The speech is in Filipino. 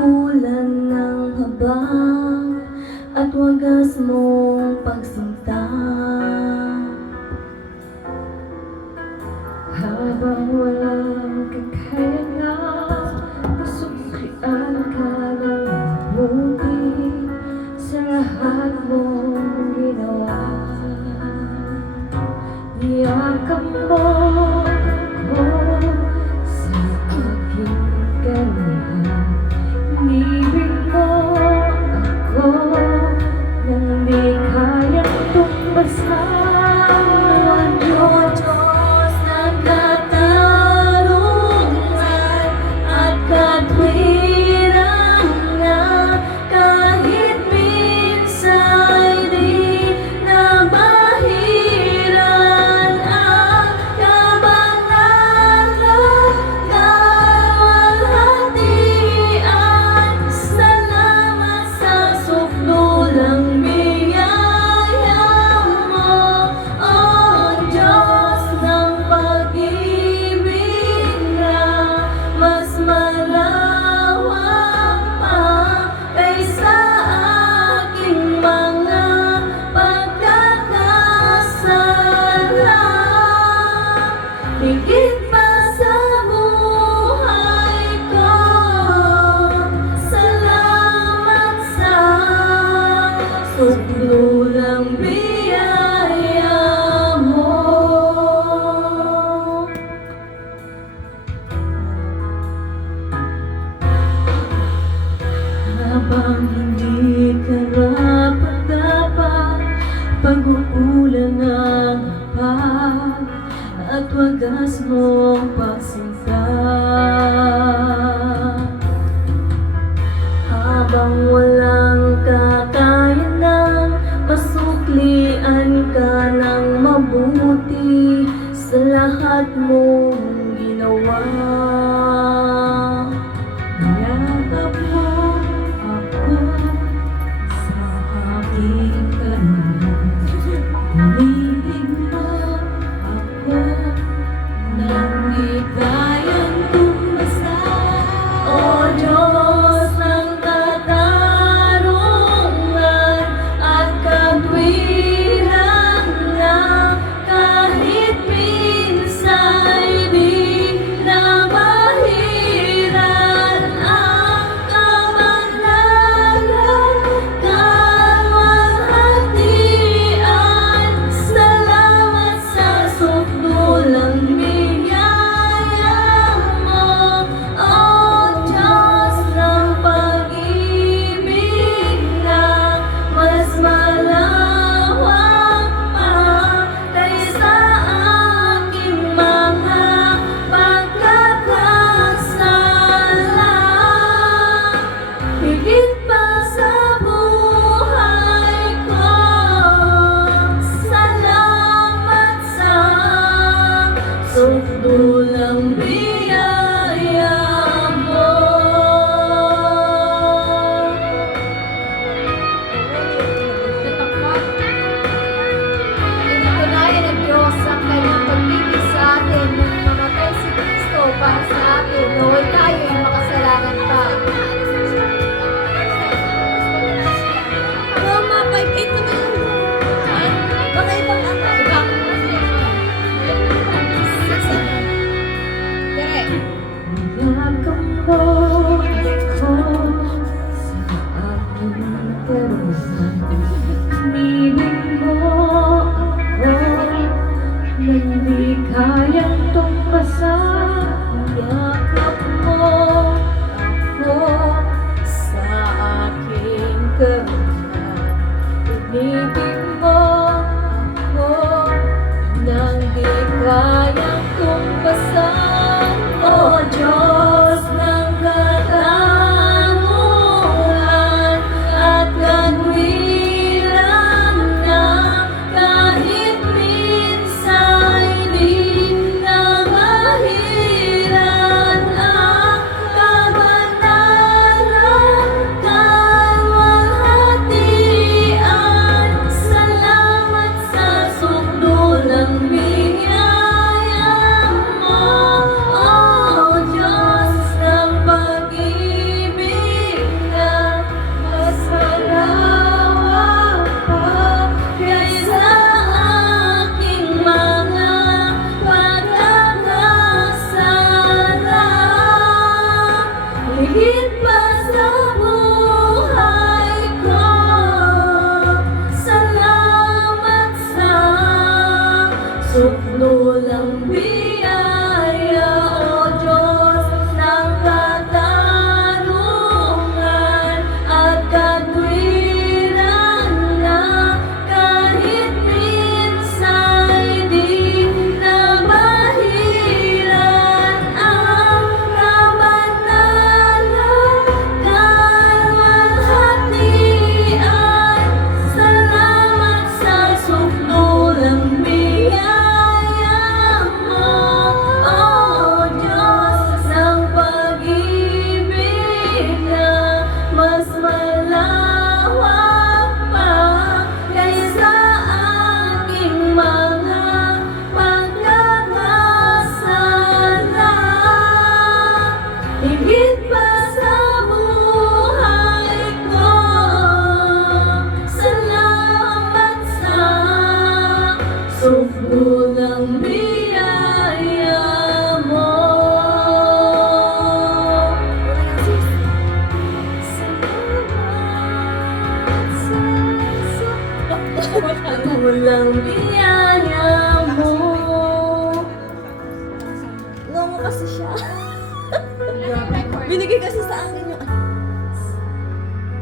Pagkukulan ng habang at wagas mong pagsinta, habang walang kakayanan, masuklian ka ng mabuti sa lahat mong ginawa. Niyakap mo ako sa aking kanihan, inibig mo ako nang di kayang tumbasan. O Diyos ng katarungan at katwiran na, kahit minsa'y di na mahiran ang kabanalan, kalwalhatian. Salamat sa sukdulang biyaya mo, O Diyos ng pag-ibig na mas malawak pa kaysa aking mga pagkakasala. Higit pa sa buhay ko, salamat sa sukdulang biyaya mo. Habang hindi karapat-dapat, pag-uulan ng hapag at wagas mong pagsinta, habang walang kakayanan, masuklian ka ng mabuti sa lahat mong ginawa. Niyakap mo ako sa aking kanihan, inibig mo ako nang di kayang tumbasan. O Diyos ng katarungan at katwiran na, kahit minsa'y di na mahiran ang kabanalan, kalwalhatian. Salamat sa sukdulang biyaya mo, O Diyos ng pag-ibig na mas malawak pa kaysa aking mga pagkakasala. Higit pa sa buhay ko, salamat sa sukdulang biyaya mo. Pinatunayan ng Diyos ang kanyang pag-ibig sa atin nang namatay si Kristo para sa atin, noon tayo ay makasalanan pa. Mapagkit naman ang baka ibang ibang Dere. Niyakap mo ako sa aking karusan, inibig mo ako nang di kayang tumbasan. Niyakap mo ako sa aking karusan, inibig mo ako nang di kayang tumbasan. O Diyos ng Walang biyaya mo. Longo kasi siya. Binigay kasi sa akin yung